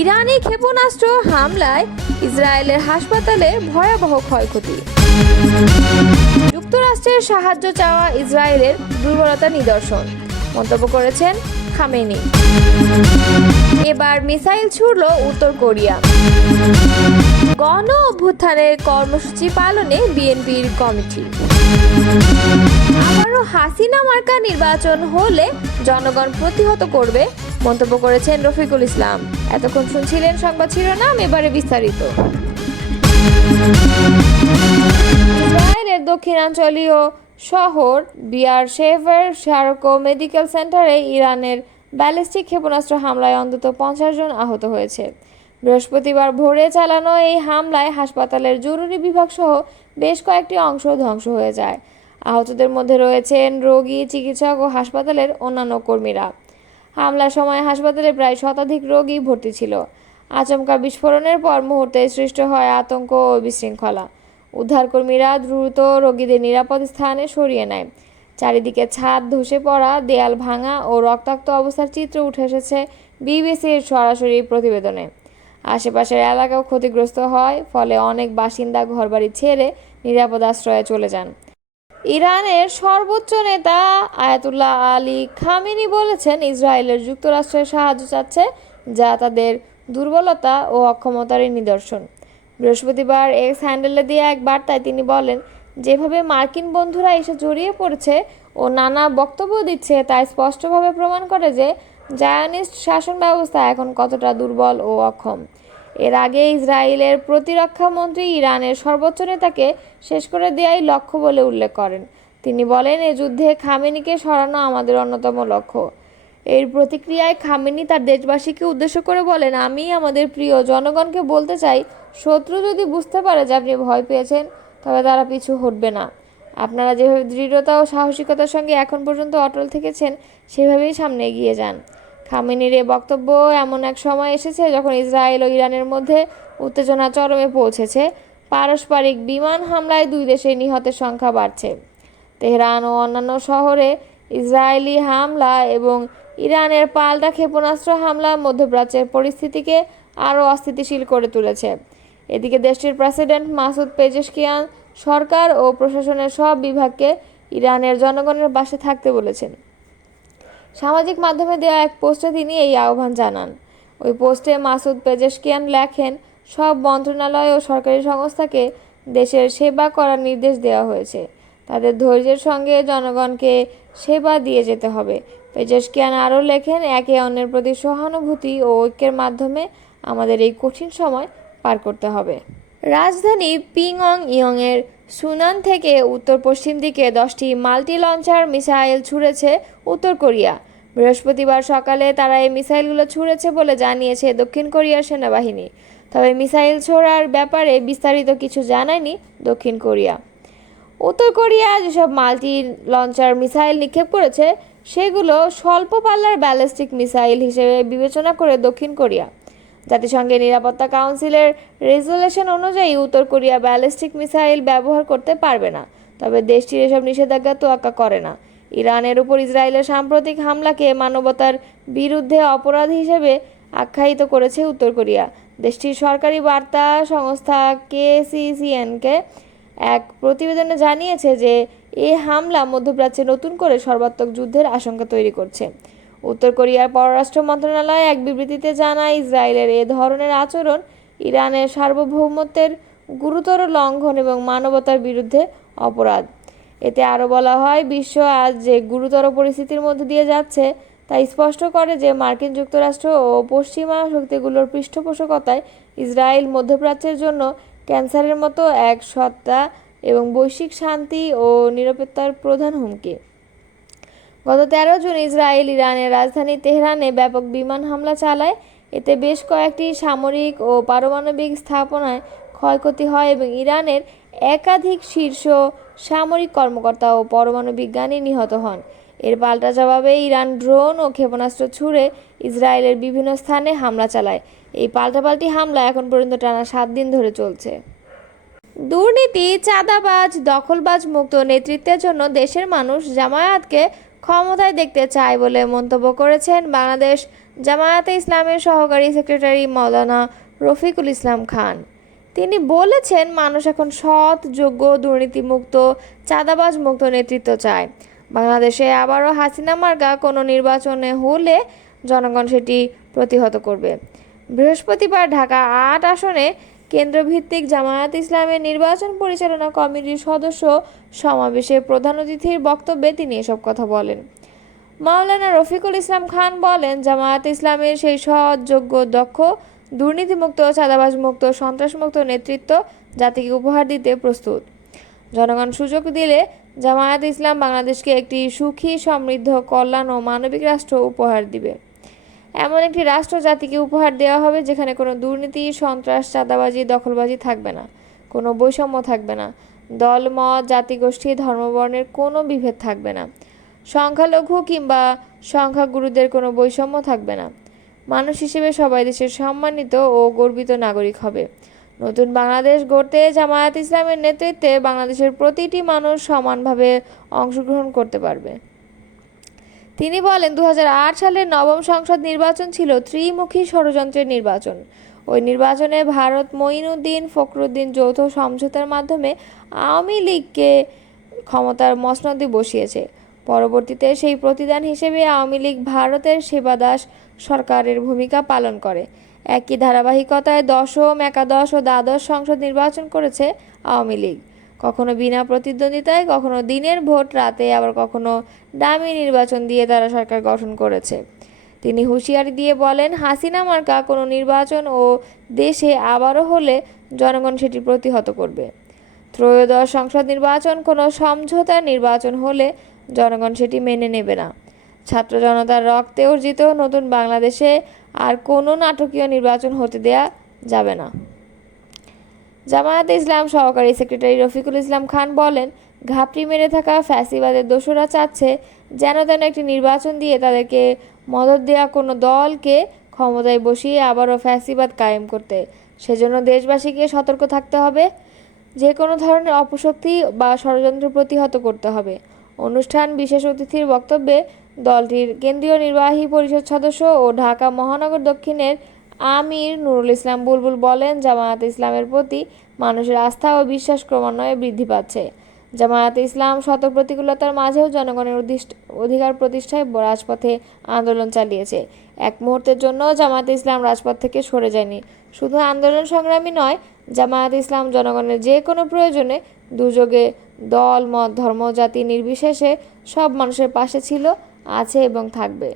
ইরানি ক্ষেপণাস্ত্র হামলায় ইসরায়েলের হাসপাতালে ভয়াবহ ক্ষয়ক্ষতি। যুক্তরাষ্ট্রের সাহায্য চাওয়া ইসরায়েলের দুর্বলতা নিদর্শন, মন্তব্য করেছেন খামেনি। এবার মিসাইল ছুড়ল উত্তর কোরিয়া। গণ অভ্যুত্থানের কর্মসূচি পালনে বিএনপির কমিটি। আবারও হাসিনা মার্কা নির্বাচন হলে জনগণ প্রতিহত করবে, মন্তব্য করেছেন রফিকুল ইসলাম। এতক্ষণ শুনছিলেন সংবাদ শিরোনাম, এবারে বিস্তারিত। ইসরায়েলের দক্ষিণাঞ্চলীয় শহর বিয়ারশেভার শারকো মেডিকেল সেন্টারে ইরানের ব্যালিস্টিক ক্ষেপণাস্ত্র হামলায় অন্তত 50 জন আহত হয়েছে। বৃহস্পতিবার ভোরে চালানো এই হামলায় হাসপাতালের জরুরি বিভাগ সহ বেশ কয়েকটি অংশ ধ্বংস হয়ে যায়। আহতদের মধ্যে রয়েছেন রোগী, চিকিৎসক ও হাসপাতালের অন্যান্য কর্মীরা। হামলার সময় হাসপাতালে প্রায় শতাধিক রোগী ভর্তি ছিল। আচমকা বিস্ফোরণের পর মুহূর্তে সৃষ্টি হয় আতঙ্ক ও বিশৃঙ্খলা। উদ্ধারকর্মীরা দ্রুত রোগীদের নিরাপদ স্থানে সরিয়ে নেয়। চারিদিকে ছাদ ধসে পড়া, দেয়াল ভাঙা ও রক্তাক্ত অবস্থার চিত্র উঠে এসেছে বিবিসির সরাসরি প্রতিবেদনে। আশেপাশের এলাকাও ক্ষতিগ্রস্ত হয়, ফলে অনেক বাসিন্দা ঘরবাড়ি ছেড়ে নিরাপদ আশ্রয়ে চলে যান। ইরানের সর্বোচ্চ নেতা আয়াতুল্লাহ আলী খামেনি বলেছেন, ইসরায়েলের যুক্তরাষ্ট্রের সাহায্য চাচ্ছে, যা তাদের দুর্বলতা ও অক্ষমতারই নিদর্শন। বৃহস্পতিবার এক্স হ্যান্ডেলে দিয়ে এক বার্তায় তিনি বলেন, যেভাবে মার্কিন বন্ধুরা এসে জড়িয়ে পড়ছে ও নানা বক্তব্য দিচ্ছে তা স্পষ্টভাবে প্রমাণ করে যে জায়নিস্ট শাসন ব্যবস্থা এখন কতটা দুর্বল ও অক্ষম। এর আগে ইসরায়েলের প্রতিরক্ষা মন্ত্রী ইরানের সর্বোচ্চ নেতাকে শেষ করে দেওয়াই লক্ষ্য বলে উল্লেখ করেন। তিনি বলেন, এ যুদ্ধে খামেনিকে সরানো আমাদের অন্যতম লক্ষ্য। এর প্রতিক্রিয়ায় খামেনি তার দেশবাসীকে উদ্দেশ্য করে বলেন, আমি আমাদের প্রিয় জনগণকে বলতে চাই, শত্রু যদি বুঝতে পারে যে আপনি ভয় পেয়েছেন, তবে তারা পিছু হটবে না। আপনারা যেভাবে দৃঢ়তা ও সাহসিকতার সঙ্গে এখন পর্যন্ত অটল থেকেছেন, সেভাবেই সামনে এগিয়ে যান। খামেনির এ বক্তব্য এমন এক সময় এসেছে যখন ইসরায়েল ও ইরানের মধ্যে উত্তেজনা চরমে পৌঁছেছে। পারস্পরিক বিমান হামলায় দুই দেশের নিহতের সংখ্যা বাড়ছে। তেহরান ও অন্যান্য শহরে ইসরায়েলি হামলা এবং ইরানের পাল্টা ক্ষেপণাস্ত্র হামলা মধ্যপ্রাচ্যের পরিস্থিতিকে আরও অস্থিতিশীল করে তুলেছে। এদিকে দেশটির প্রেসিডেন্ট মাসুদ পেজেশকিয়ান সরকার ও প্রশাসনের সব বিভাগকে ইরানের জনগণের পাশে থাকতে বলেছেন। সামাজিক মাধ্যমে দেওয়া এক পোস্টে তিনি এই আহ্বান জানান। ওই পোস্টে মাসুদ পেজেশকিয়ান লেখেন, সব মন্ত্রণালয় ও সরকারি সংস্থাকে দেশের সেবা করার নির্দেশ দেওয়া হয়েছে। তাদের ধৈর্যের সঙ্গে জনগণকে সেবা দিয়ে যেতে হবে। পেজেশকিয়ান আরও লেখেন, একে অন্যের প্রতি সহানুভূতি ও ঐক্যের মাধ্যমে আমাদের এই কঠিন সময় পার করতে হবে। রাজধানী পিংয়ংইয়ংয়ের সুনান থেকে উত্তর পশ্চিম দিকে 10টি মাল্টি লঞ্চার মিসাইল ছুড়েছে উত্তর কোরিয়া। বৃহস্পতিবার সকালে তারা এই মিসাইলগুলো ছুড়েছে বলে জানিয়েছে দক্ষিণ কোরিয়ার সেনাবাহিনী। তবে মিসাইল ছোড়ার ব্যাপারে বিস্তারিত কিছু জানায়নি দক্ষিণ কোরিয়া। উত্তর কোরিয়া যেসব মাল্টি লঞ্চার মিসাইল নিক্ষেপ করেছে, সেগুলো স্বল্প পাল্লার ব্যালিস্টিক মিসাইল হিসেবে বিবেচনা করে দক্ষিণ কোরিয়া। জাতিসংঘের নিরাপত্তা কাউন্সিলের রেজুলেশন অনুযায়ী উত্তর কোরিয়া ব্যালিস্টিক মিসাইল ব্যবহার করতে পারবে না, তবে দেশটির এসব নিষেধাজ্ঞা তোয়াক্কা করে না। ইরানের উপর ইসরায়েলের সাম্প্রতিক হামলাকে মানবতার বিরুদ্ধে অপরাধ হিসেবে আখ্যায়িত করেছে উত্তর কোরিয়া। দেশটির সরকারি বার্তা সংস্থা KCCNকে এক প্রতিবেদনে জানিয়েছে যে এই হামলা মধ্যপ্রাচ্যে নতুন করে সর্বাত্মক যুদ্ধের আশঙ্কা তৈরি করছে। উত্তর কোরিয়ার পররাষ্ট্র মন্ত্রণালয় এক বিবৃতিতে জানায়, ইসরায়েলের এ ধরনের আচরণ ইরানের সার্বভৌমত্বের গুরুতর লঙ্ঘন এবং মানবতার বিরুদ্ধে অপরাধ। এতে আরও বলা হয়, বিশ্ব আজ যে গুরুতর পরিস্থিতির মধ্যে দিয়ে যাচ্ছে তা স্পষ্ট করে যে মার্কিন যুক্তরাষ্ট্র ও পশ্চিমা শক্তিগুলোর পৃষ্ঠপোষকতায় ইসরায়েল মধ্যপ্রাচ্যের জন্য ক্যান্সারের মতো এক সত্তা এবং বৈশ্বিক শান্তি ও নিরাপত্তার প্রধান হুমকি। গত 13 জুন ইসরায়েল ইরানের রাজধানী তেহরানে ব্যাপক বিমান হামলা চালায়। এতে বেশ কয়েকটি সামরিক ও পারমাণবিক স্থাপনায় ক্ষয়ক্ষতি হয় এবং ইরানের একাধিক শীর্ষ সামরিক কর্মকর্তা ও পরমাণু বিজ্ঞানী নিহত হন। এর পাল্টা জবাবে ইরান ড্রোন ও ক্ষেপণাস্ত্র ছুড়ে ইসরায়েলের বিভিন্ন স্থানে হামলা চালায়। এই পাল্টাপাল্টি হামলা এখন পর্যন্ত টানা 7 দিন ধরে চলছে। দুর্নীতি, চাঁদাবাজ, দখলবাজ মুক্ত নেতৃত্বের জন্য দেশের মানুষ জামায়াতকে ক্ষমতায় দেখতে চায় বলে মন্তব্য করেছেন বাংলাদেশ জামায়াতে ইসলামের সহকারী সেক্রেটারি মাওলানা রফিকুল ইসলাম খান। তিনি বলেছেন, মানুষ এখন সৎ, যোগ্য, দুর্নীতিমুক্ত, চাঁদাবাজ মুক্ত নেতৃত্ব চায়। বাংলাদেশে আবারও হাসিনা মার্কা কোনো নির্বাচনে হলে জনগণ সেটি প্রতিহত করবে। বৃহস্পতিবার ঢাকা ৮ আসনে কেন্দ্রভিত্তিক জামায়াত ইসলামের নির্বাচন পরিচালনা কমিটির সদস্য সমাবেশে প্রধান অতিথির বক্তব্যে তিনি এসব কথা বলেন। মাওলানা রফিকুল ইসলাম খান বলেন, জামায়াত ইসলামের সেই সৎ, যোগ্য, দক্ষ, দুর্নীতিমুক্ত, চাঁদাবাজমুক্ত, সন্ত্রাসমুক্ত নেতৃত্ব জাতিকে উপহার দিতে প্রস্তুত। জনগণ সুযোগ দিলে জামায়াত ইসলাম বাংলাদেশকে একটি সুখী, সমৃদ্ধ, কল্যাণ ও মানবিক রাষ্ট্র উপহার দিবে। এমন একটি রাষ্ট্র জাতিকে উপহার দেওয়া হবে যেখানে কোনো দুর্নীতি, সন্ত্রাস, চাঁদাবাজি, দখলবাজি থাকবে না, কোনো বৈষম্য থাকবে না, দল, মত, জাতিগোষ্ঠী, ধর্মবর্ণের কোনো বিভেদ থাকবে না, সংখ্যালঘু কিংবা সংখ্যাগুরুদের কোনো বৈষম্য থাকবে না। মানুষ হিসেবে সবাই দেশের সম্মানিত ও গর্বিত নাগরিক হবে। নতুন বাংলাদেশ গড়তে জামায়াত ইসলামের নেতৃত্বে বাংলাদেশের প্রতিটি মানুষ সমানভাবে অংশগ্রহণ করতে পারবে। তিনি বলেন, ২০০৮ সালের নবম সংসদ নির্বাচন ছিল ত্রিমুখী ষড়যন্ত্রের নির্বাচন। ওই নির্বাচনে ভারত মঈনুদ্দিন ফখরুদ্দিন যৌথ সমঝোতার মাধ্যমে আওয়ামী লীগকে ক্ষমতার মসনদে বসিয়েছে। পরবর্তীতে সেই প্রতিদান হিসেবে আওয়ামী লীগ ভারতের সেবাদাস সরকারের ভূমিকা পালন করে। একই ধারাবাহিকতায় দশম, একাদশ ও দ্বাদশ সংসদ নির্বাচন করেছে আওয়ামী লীগ, কখনো বিনা প্রতিদ্বন্দ্বিতায়, কখনো দিনের ভোট রাতে, আবার কখনো ডামি নির্বাচন দিয়ে তারা সরকার গঠন করেছে। তিনি হুঁশিয়ারি দিয়ে বলেন, হাসিনা মার্কা কোনো নির্বাচন ও দেশে আবারও হলে জনগণ সেটি প্রতিহত করবে। ত্রয়োদশ সংসদ নির্বাচন কোনো সমঝোতার নির্বাচন হলে জনগণ সেটি মেনে নেবে না। ছাত্র জনতার রক্তে অর্জিত নতুন বাংলাদেশে আর কোনো নাটকীয় নির্বাচন হতে দেয়া যাবে না। জামায়াতে ইসলাম সহকারী সেক্রেটারি রফিকুল ইসলাম খান বলেন, ঘাপটি মেরে থাকা ফ্যাসিবাদের দোসররা চাচ্ছে যেন তেন একটি নির্বাচন দিয়ে তাদেরকে মদদ দেওয়া কোনো দলকে ক্ষমতায় বসিয়ে আবারও ফ্যাসিবাদ কায়েম করতে। সেজন্য দেশবাসীকে সতর্ক থাকতে হবে, যে কোনো ধরনের অপশক্তি বা ষড়যন্ত্র প্রতিহত করতে হবে। অনুষ্ঠান বিশেষ অতিথির বক্তব্যে দলটির কেন্দ্রীয় নির্বাহী পরিষদ সদস্য ও ঢাকা মহানগর দক্ষিণের আমির নুরুল ইসলাম বুলবুল বলেন, জামায়াতে ইসলামের প্রতি মানুষের আস্থা ও বিশ্বাস ক্রমান্বয়ে বৃদ্ধি পাচ্ছে। জামায়াতে ইসলাম শত প্রতিকূলতার মাঝেও জনগণের অধিকার প্রতিষ্ঠায় রাজপথে আন্দোলন চালিয়েছে। এক মুহূর্তের জন্য জামায়াতে ইসলাম রাজপথ থেকে সরে যায়নি। শুধু আন্দোলন সংগ্রামী নয়, জামায়াতে ইসলাম জনগণের যে কোনো প্রয়োজনে, দুর্যোগে দল, মত, ধর্ম, জাতি নির্বিশেষে সব মানুষের পাশে ছিল, আছে এবং থাকবে।